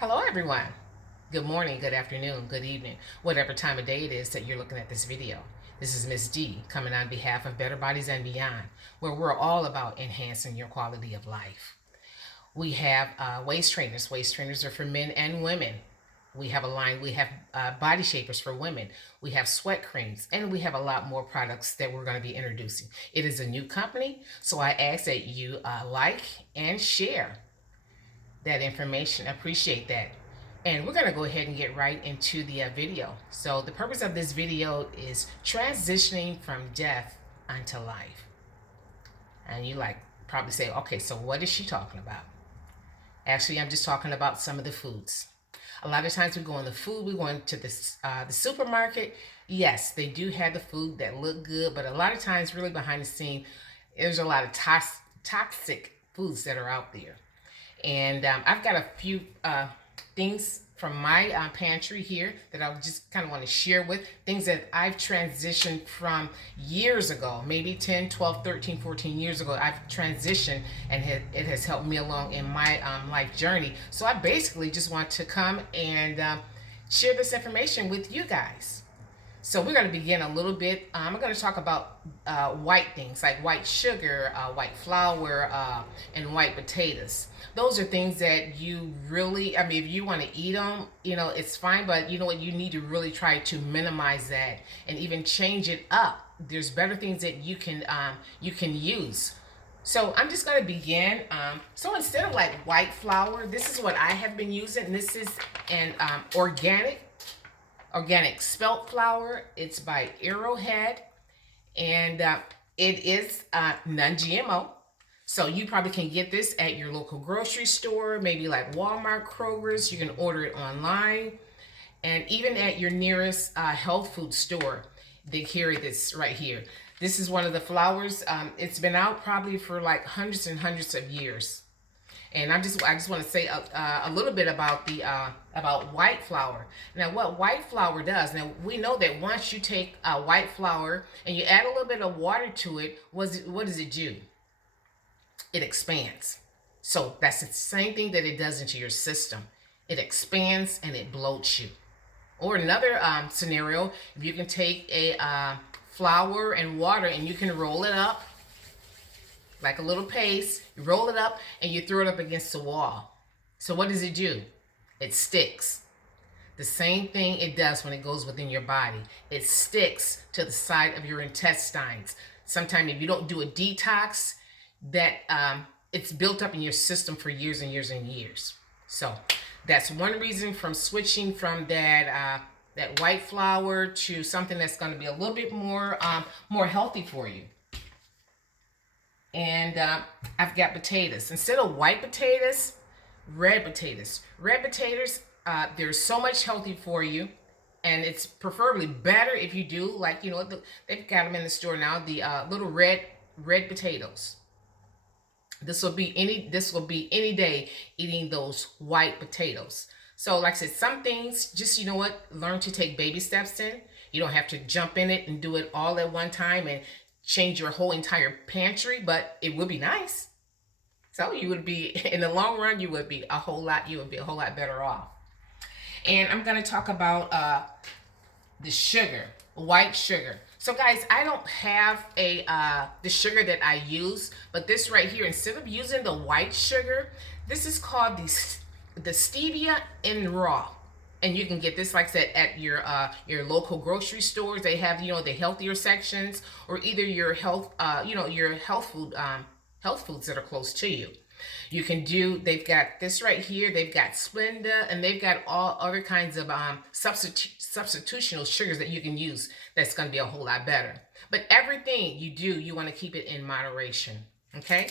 Hello everyone. Good morning, good afternoon, good evening, whatever time of day it is that you're looking at this video. This is Miss D coming on behalf of Better Bodies and Beyond, where we're all about enhancing your quality of life. We have waist trainers. Waist trainers are for men and women. We have a line, we have body shapers for women. We have sweat creams, and we have a lot more products that we're going to be introducing. It is a new company, so I ask that you like and share that information. Appreciate that. And we're going to go ahead and get right into the video. So the purpose of this video is transitioning from death unto life. And you probably say, okay, so what is she talking about? Actually, I'm just talking about some of the foods. A lot of times we go we go into the supermarket. Yes, they do have the food that look good, but a lot of times really behind the scene, there's a lot of toxic foods that are out there. And I've got a few things from my pantry here that I just kind of want to share with, things that I've transitioned from years ago, maybe 10, 12, 13, 14 years ago. I've transitioned, and it has helped me along in my life journey. So I basically just want to come and share this information with you guys. So we're going to begin a little bit. I'm going to talk about white things like white sugar, white flour, and white potatoes. Those are things that you really, if you want to eat them, it's fine. But you know what? You need to really try to minimize that and even change it up. There's better things that you can use. So I'm just going to begin. So instead of like white flour, this is what I have been using. This is an organic spelt flour. It's by Arrowhead, and it is non-GMO. So you probably can get this at your local grocery store, maybe like Walmart, Kroger's. You can order it online, and even at your nearest health food store, they carry this right here. This is one of the flours. It's been out probably for like hundreds and hundreds of years. And I just want to say a little bit about the about white flour. Now, what white flour does? Now, we know that once you take white flour and you add a little bit of water to it, what does it do? It expands. So that's the same thing that it does into your system. It expands and it bloats you. Or another scenario, if you can take a flour and water and you can roll it up like a little paste, you roll it up and you throw it up against the wall. So what does it do? It sticks. The same thing it does when it goes within your body. It sticks to the side of your intestines. Sometimes if you don't do a detox, that it's built up in your system for years and years and years. So that's one reason from switching from that white flour to something that's going to be a little bit more healthy for you. And I've got potatoes. Instead of white potatoes, red potatoes. Red potatoes, they're so much healthy for you. And it's preferably better if you do, like, they've got them in the store now, the little red potatoes. This will be any day eating those white potatoes. So like I said, some things, just, learn to take baby steps in. You don't have to jump in it and do it all at one time and change your whole entire pantry, but it would be nice. So you would be, in the long run, you would be a whole lot better off. And I'm going to talk about the sugar, white sugar. So guys, I don't have the sugar that I use, but this right here, instead of using the white sugar, this is called the stevia in raw. And you can get this, like I said, at your local grocery stores. They have, the healthier sections, or either your health foods that are close to you. You can they've got this right here. They've got Splenda, and they've got all other kinds of substitutional sugars that you can use. That's going to be a whole lot better. But everything you do, you want to keep it in moderation. Okay.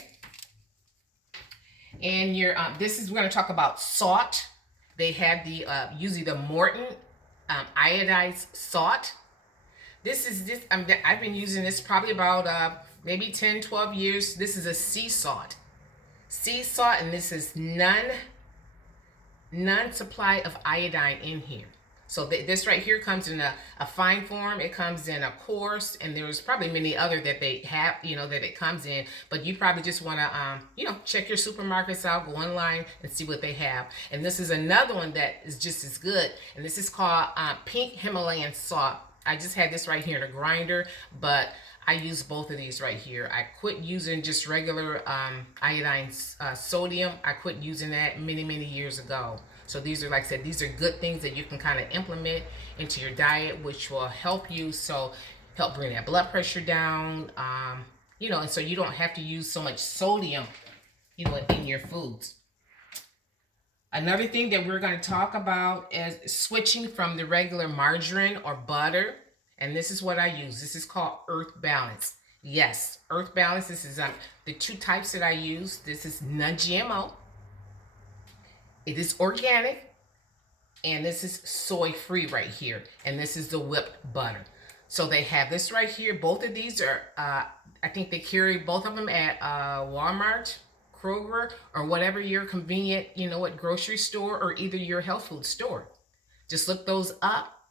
And we're going to talk about salt. They have usually the Morton iodized salt. I've been using this probably about maybe 10, 12 years. This is a sea salt. Sea salt, and this is none supply of iodine in here. So this right here comes in a fine form. It comes in a coarse, and there's probably many other that they have, that it comes in. But you probably just want to, check your supermarkets out, go online and see what they have. And this is another one that is just as good. And this is called Pink Himalayan Salt. I just had this right here in a grinder, but I use both of these right here. I quit using just regular iodine sodium. I quit using that many, many years ago. So these are, like I said, these are good things that you can kind of implement into your diet, which will help you. So help bring that blood pressure down, and so you don't have to use so much sodium, in your foods. Another thing that we're going to talk about is switching from the regular margarine or butter. And this is what I use. This is called Earth Balance. Yes, Earth Balance. This is the two types that I use. This is non-GMO. It is organic, and this is soy-free right here, and this is the whipped butter. So they have this right here. Both of these are, I think they carry both of them at Walmart, Kroger, or whatever your convenient, grocery store, or either your health food store. Just look those up,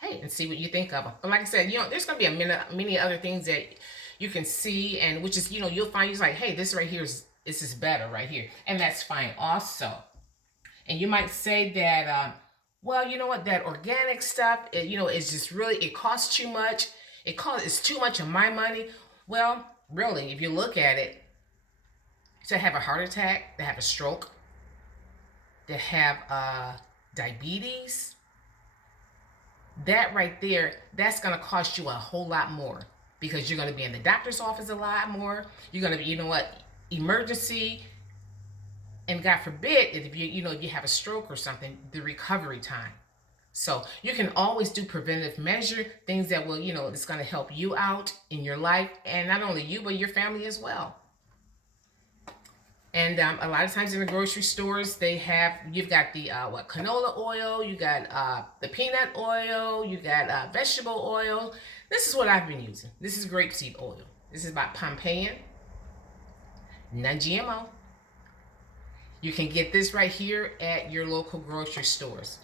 hey, and see what you think of them. But like I said, there's going to be many other things that you can see, and which is, you'll find you're like, hey, this right here this is better right here, and that's fine also. And you might say that, well, you know what, that organic stuff, is just really, it costs too much. It's too much of my money. Well, really, if you look at it, to have a heart attack, to have a stroke, to have diabetes, that right there, that's going to cost you a whole lot more, because you're going to be in the doctor's office a lot more. You're going to be, emergency. And God forbid, if you have a stroke or something, the recovery time. So you can always do preventive measure, things that will, it's going to help you out in your life, and not only you, but your family as well. And a lot of times in the grocery stores, you've got the canola oil, you got the peanut oil, you got vegetable oil. This is what I've been using. This is grapeseed oil. This is by Pompeian, non-GMO. You can get this right here at your local grocery stores.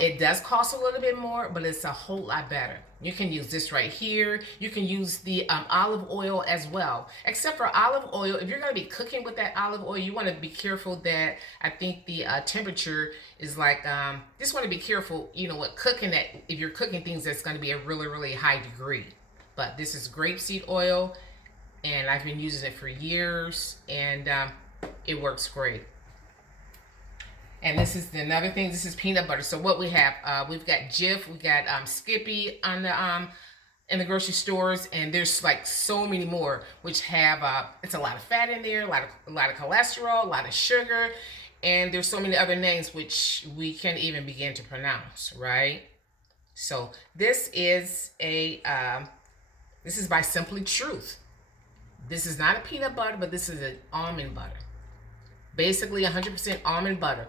It does cost a little bit more, but it's a whole lot better. You can use this right here. You can use the olive oil as well. Except for olive oil, if you're going to be cooking with that olive oil, you want to be careful that, I think the temperature is like, just want to be careful, what cooking that, if you're cooking things that's going to be a really, really high degree. But this is grapeseed oil, and I've been using it for years, and it works great. And this is another thing. This is peanut butter. So what we have, we've got Jif, we got Skippy on the in the grocery stores, and there's like so many more, which have it's a lot of fat in there, a lot of cholesterol, a lot of sugar, and there's so many other names which we can't even begin to pronounce, right? So this is this is by Simply Truth. This is not a peanut butter, but this is an almond butter. Basically 100% almond butter.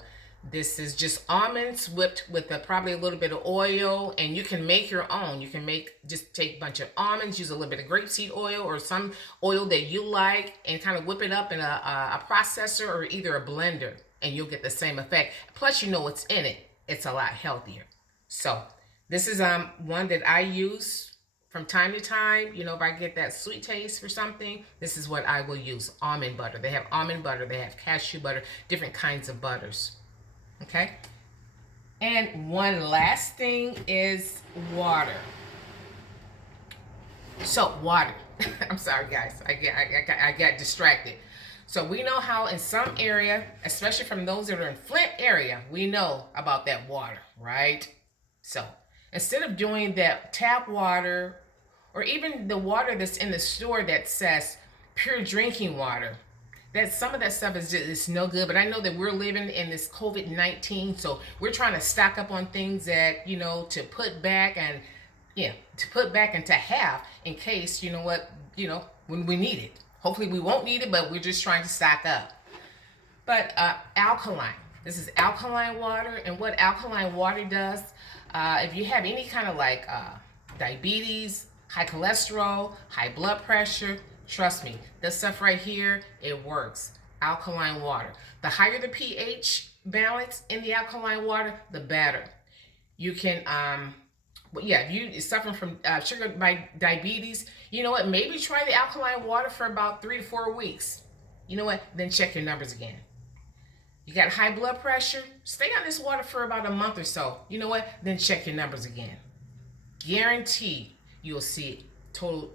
This is just almonds whipped with probably a little bit of oil, and you can make your own. You can just take a bunch of almonds, use a little bit of grapeseed oil or some oil that you like, and kind of whip it up in a processor or either a blender, and you'll get the same effect. Plus, what's in it. It's a lot healthier. So this is one that I use from time to time. If I get that sweet taste for something, this is what I will use. Almond butter. They have almond butter. They have cashew butter. Different kinds of butters. Okay. And one last thing is water. So water. I'm sorry, guys. I got distracted. So we know how in some area, especially from those that are in Flint area, we know about that water, right? So instead of doing that tap water, or even the water that's in the store that says pure drinking water, that some of that stuff is no good. But I know that we're living in this COVID-19, so we're trying to stock up on things that, to put back and to have in case, when we need it. Hopefully we won't need it, but we're just trying to stock up. But alkaline. This is alkaline water, and what alkaline water does, if you have any kind of like diabetes, high cholesterol, high blood pressure, trust me, this stuff right here, it works. Alkaline water. The higher the pH balance in the alkaline water, the better. You can, but yeah, if you suffering from sugar by diabetes, you know what? Maybe try the alkaline water for about 3 to 4 weeks. You know what? Then check your numbers again. You got high blood pressure? Stay on this water for about a month or so. You know what? Then check your numbers again. Guaranteed you'll see total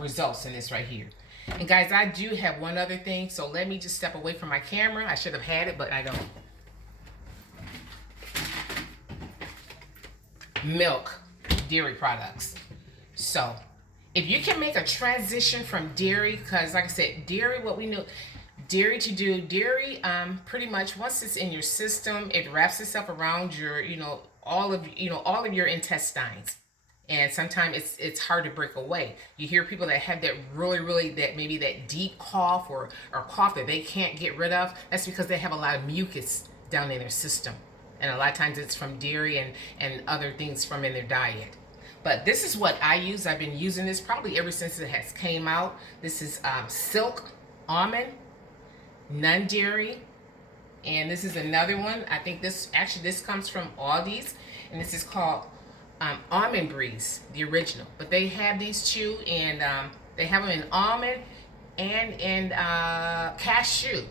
results in this right here. And guys, I do have one other thing, so let me just step away from my camera. I should have had it, but I don't. Milk, dairy products. So if you can make a transition from dairy, because like I said, dairy, what we know, dairy to do dairy, pretty much once it's in your system, it wraps itself around your, all of your intestines. And sometimes it's hard to break away. You hear people that have that really that maybe that deep cough or cough that they can't get rid of. That's because they have a lot of mucus down in their system, and a lot of times it's from dairy and other things from in their diet. But this is what I use. I've been using this probably ever since it has came out. This is silk almond, non-dairy, and this is another one. I think this comes from Aldi's, and this is called Almond Breeze, the original. But they have these two, and they have them in almond and in cashew.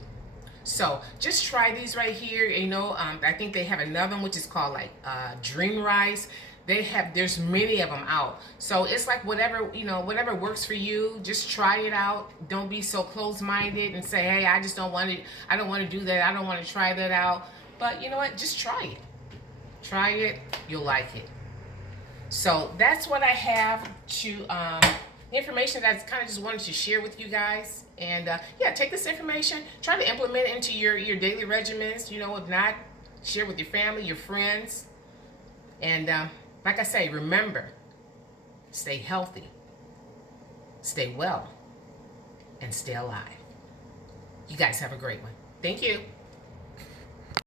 So just try these right here. I think they have another one which is called like Dream Rice. There's many of them out. So it's like whatever works for you. Just try it out. Don't be so close-minded and say, hey, I just don't want it. I don't want to do that. I don't want to try that out. But you know what? Just try it. Try it. You'll like it. So that's what I have to information that I kind of just wanted to share with you guys. And yeah, take this information, try to implement it into your daily regimens. If not, share with your family, your friends. And like I say, remember, stay healthy, stay well, and stay alive. You guys have a great one. Thank you.